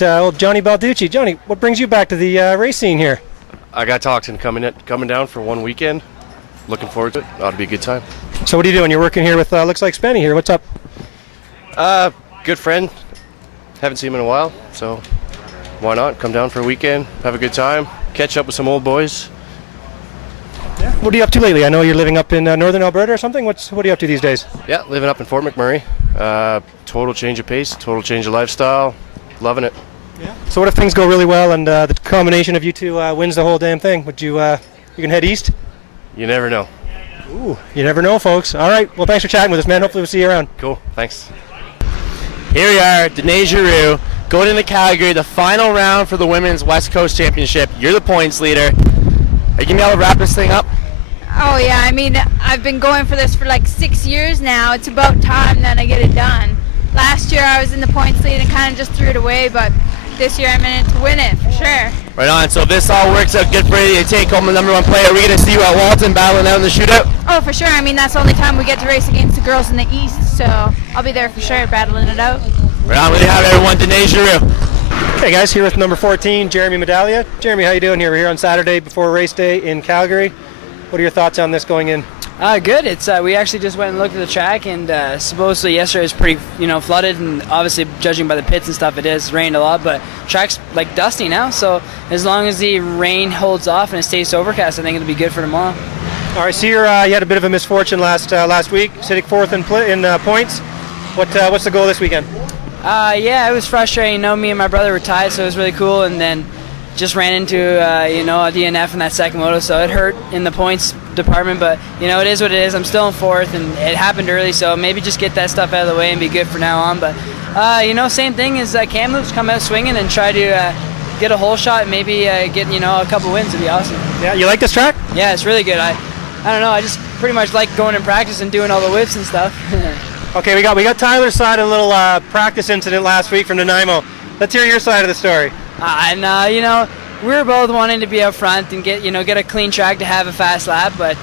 got old Johnny Balducci. Johnny, what brings you back to the race scene here? I got talked into coming down for one weekend. Looking forward to it. Ought to be a good time. So what are you doing? You're working here with, looks like Spenny here. What's up? Good friend. Haven't seen him in a while, so why not? Come down for a weekend, have a good time, catch up with some old boys. Yeah. What are you up to lately? I know you're living up in northern Alberta or something. What are you up to these days? Yeah, living up in Fort McMurray. Total change of pace, total change of lifestyle. Loving it. Yeah. So what if things go really well and the combination of you two wins the whole damn thing? Would you you can head east? You never know. Ooh, you never know, folks. All right. Well, thanks for chatting with us, man. Hopefully we'll see you around. Cool. Thanks. Here we are, Dene Giroux, going into Calgary, the final round for the Women's West Coast Championship. You're the points leader. Are you going to be able to wrap this thing up? Oh yeah, I mean, I've been going for this for like 6 years now. It's about time that I get it done. Last year I was in the points lead and kind of just threw it away, but this year I'm in it to win it, for sure. Right on, so if this all works out good for you, you take home the #1 player. Are we going to see you at Walton battling out in the shootout? Oh, for sure. I mean, that's the only time we get to race against the girls in the East, so I'll be there for sure, battling it out. Right on, with you have everyone, Dene Giroux. Hey guys, here with number 14, Jeremy Medallia. Jeremy, how you doing here? We're here on Saturday before race day in Calgary. What are your thoughts on this going in? Good. It's we actually just went and looked at the track, and supposedly yesterday was pretty, flooded, and obviously judging by the pits and stuff, it has rained a lot. But track's like dusty now, so as long as the rain holds off and it stays overcast, I think it'll be good for tomorrow. All right, so you had a bit of a misfortune last week, sitting fourth in points. What's the goal this weekend? Yeah, it was frustrating. Me and my brother were tied, so it was really cool, and then just ran into a DNF in that second moto, so it hurt in the points department, but it is what it is. I'm still in fourth, and it happened early, so maybe just get that stuff out of the way and be good for now on. But same thing as Kamloops, come out swinging and try to get a hole shot and maybe get a couple wins. Would be awesome. Yeah, you like this track? Yeah, it's really good. I don't know, I just pretty much like going in practice and doing all the whips and stuff. Okay, we got Tyler's side of a little practice incident last week from Nanaimo. Let's hear your side of the story. We were both wanting to be up front and get a clean track to have a fast lap, but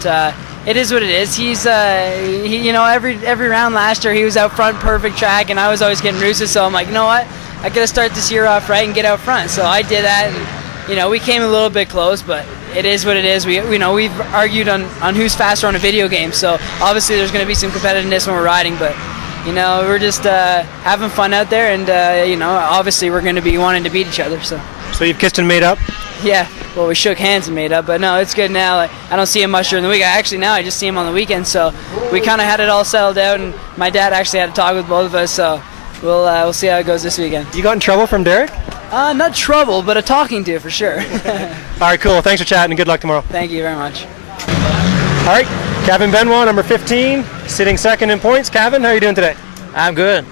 it is what it is. He's every round last year he was out front, perfect track, and I was always getting Roos, so I'm like, you know what, I gotta start this year off right and get out front. So I did that, and we came a little bit close, but it is what it is. We've argued on who's faster on a video game, so obviously there's going to be some competitiveness when we're riding, but we're just having fun out there, and obviously we're going to be wanting to beat each other. So you've kissed and made up? Yeah, well, we shook hands and made up, but no, it's good now. I don't see him much during the week. I just see him on the weekend, so we kind of had it all settled out, and my dad actually had a talk with both of us, so we'll see how it goes this weekend. You got in trouble from Derek? Not trouble, but a talking to for sure. All right, cool. Thanks for chatting and good luck tomorrow. Thank you very much. All right, Kevin Benoit, number 15, sitting second in points. Kevin, how are you doing today? I'm good.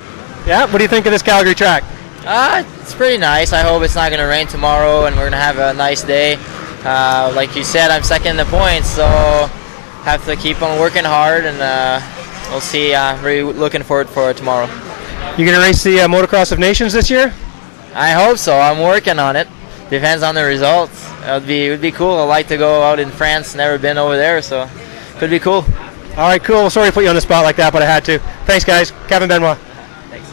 Yeah, what do you think of this Calgary track? It's pretty nice. I hope it's not going to rain tomorrow and we're going to have a nice day. Like you said, I'm second in the points, so have to keep on working hard, and we'll see. Really looking forward for tomorrow. You going to race the Motocross of Nations this year? I hope so. I'm working on it. Depends on the results. It would be cool. I like to go out in France. Never been over there, so could be cool. All right, cool. Sorry to put you on the spot like that, but I had to. Thanks, guys. Kevin Benoit. Thanks.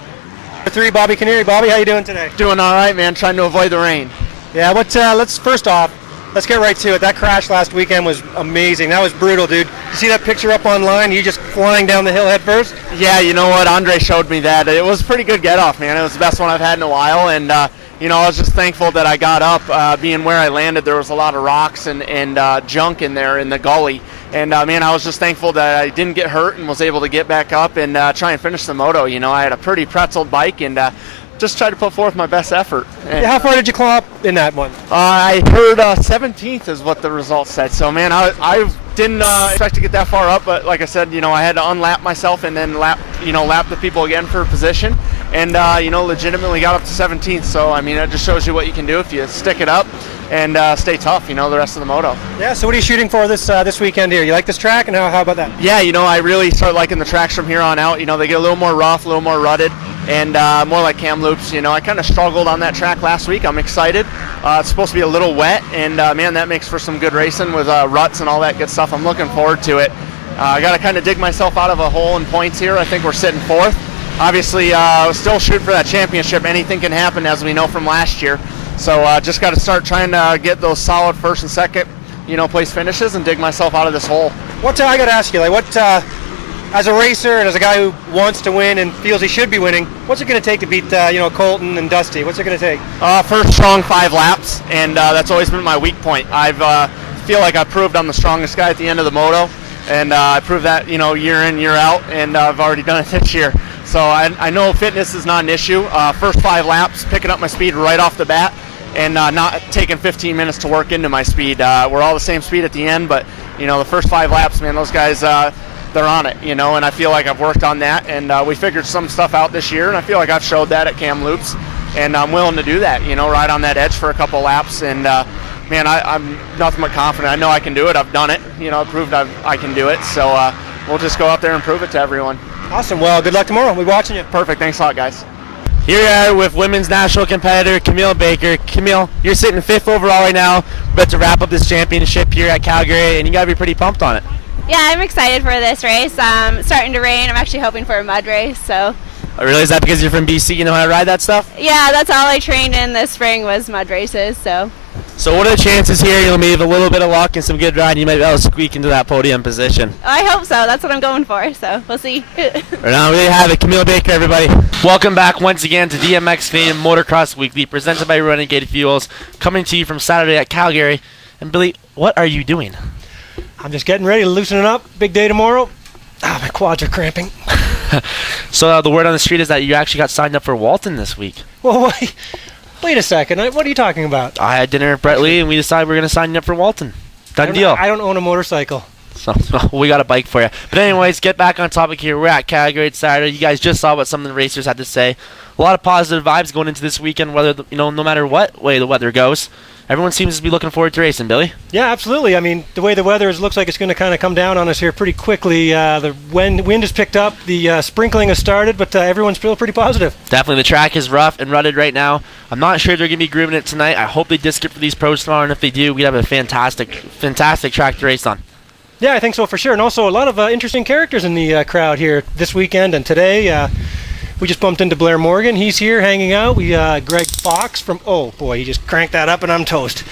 Number 3, Bobby Canary. Bobby, how you doing today? Doing all right, man. Trying to avoid the rain. Yeah. Let's first off, let's get right to it. That crash last weekend was amazing. That was brutal, dude. You see that picture up online? You just flying down the hill head first? Yeah, you know what? Andre showed me that. It was a pretty good get-off, man. It was the best one I've had in a while, and I was just thankful that I got up. Being where I landed, there was a lot of rocks and junk in there in the gully. And, man, I was just thankful that I didn't get hurt and was able to get back up and try and finish the moto. I had a pretty pretzeled bike and just tried to put forth my best effort. And, how far did you claw up in that one? I heard 17th is what the results said. So, man, I didn't expect to get that far up. But like I said, I had to unlap myself and then lap the people again for position. And, legitimately got up to 17th. So, I mean, it just shows you what you can do if you stick it up and stay tough, the rest of the moto. Yeah, so what are you shooting for this weekend here? You like this track, and how about that? Yeah, I really start liking the tracks from here on out. They get a little more rough, a little more rutted, and more like Kamloops. I kind of struggled on that track last week. I'm excited. It's supposed to be a little wet, and, man, that makes for some good racing with ruts and all that good stuff. I'm looking forward to it. I got to kind of dig myself out of a hole in points here. I think we're sitting fourth. obviously still shoot for that championship. Anything can happen, as we know from last year. So just got to start trying to get those solid first and second, place finishes and dig myself out of this hole. I got to ask you, as a racer and as a guy who wants to win and feels he should be winning, what's it going to take to beat, Colton and Dusty? What's it going to take? First, strong 5 laps, and that's always been my weak point. I feel like I proved I'm the strongest guy at the end of the moto, and I proved that, year in, year out, and I've already done it this year. So I know fitness is not an issue. First 5 laps, picking up my speed right off the bat, and not taking 15 minutes to work into my speed. We're all the same speed at the end, but, the first 5 laps, man, those guys, they're on it, and I feel like I've worked on that, and we figured some stuff out this year, and I feel like I've showed that at Kamloops, and I'm willing to do that, ride on that edge for a couple laps, and man, I'm nothing but confident. I know I can do it. I've done it, I've proved I can do it, so we'll just go out there and prove it to everyone. Awesome. Well, good luck tomorrow. We'll be watching you. Perfect. Thanks a lot, guys. Here we are with women's national competitor Camille Baker. Camille, you're sitting 5th overall right now, about to wrap up this championship here at Calgary, and you got to be pretty pumped on it. Yeah, I'm excited for this race. It's starting to rain. I'm actually hoping for a mud race. So. I realize that because you're from BC, you know how to ride that stuff? Yeah, that's all I trained in this spring was mud races. So what are the chances here you'll need a little bit of luck and some good riding, you might be able to squeak into that podium position? I hope so. That's what I'm going for. So we'll see. Right now, we have it. Camille Baker, everybody. Welcome back once again to DMX Canadian Motocross Weekly, presented by Renegade Fuels, coming to you from Saturday at Calgary. And Billy, what are you doing? I'm just getting ready to loosen it up. Big day tomorrow. My quads are cramping. So the word on the street is that you actually got signed up for Walton this week. Well, wait a second. What are you talking about? I had dinner with Brett Lee, and we decided we're going to sign you up for Walton. Done deal. I don't own a motorcycle. So we got a bike for you. But anyways, get back on topic here. We're at Calgary. It's Saturday. You guys just saw what some of the racers had to say. A lot of positive vibes going into this weekend, whether no matter what way the weather goes. Everyone seems to be looking forward to racing, Billy. Yeah, absolutely. I mean, the way the weather is, looks like it's going to kind of come down on us here pretty quickly. The wind has picked up, the sprinkling has started, but everyone's still pretty positive. Definitely, the track is rough and rutted right now. I'm not sure they're going to be grooving it tonight. I hope they disc it for these pros tomorrow, and if they do, we'd have a fantastic track to race on. Yeah, I think so for sure. And also a lot of interesting characters in the crowd here this weekend and today. We just bumped into Blair Morgan. He's here hanging out. We Greg Fox from, oh boy, he just cranked that up and I'm toast.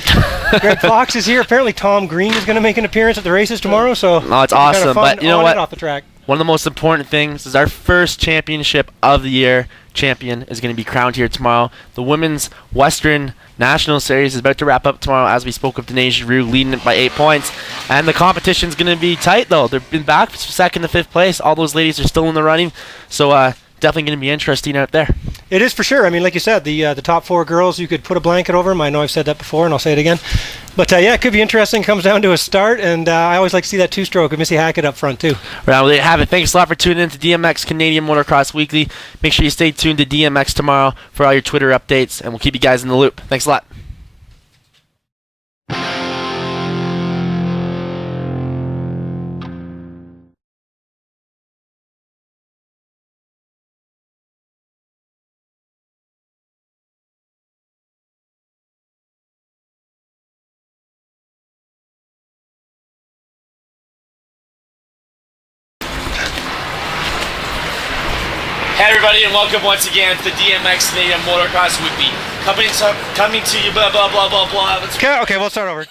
Greg Fox is here. Apparently Tom Green is going to make an appearance at the races tomorrow. So it's awesome. But you know what? Off the track. One of the most important things is our first championship of the year champion is going to be crowned here tomorrow. The Women's Western National Series is about to wrap up tomorrow, as we spoke of Danae Giroux leading it by 8 points. And the competition's going to be tight, though. They've been back second to 5th place. All those ladies are still in the running. So definitely going to be interesting out there. It is for sure. I mean, like you said, the top 4 girls, you could put a blanket over them. I know I've said that before, and I'll say it again. But yeah, it could be interesting. Comes down to a start, and I always like to see that 2-stroke with Missy Hackett up front too. Well, there you have it. Thanks a lot for tuning in to DMX Canadian Motocross Weekly. Make sure you stay tuned to DMX tomorrow for all your Twitter updates, and we'll keep you guys in the loop. Thanks a lot. Hey everybody, and welcome once again to DMX Canadian Motocross Weekly. Coming to you, blah blah blah blah blah. Okay, we'll start over.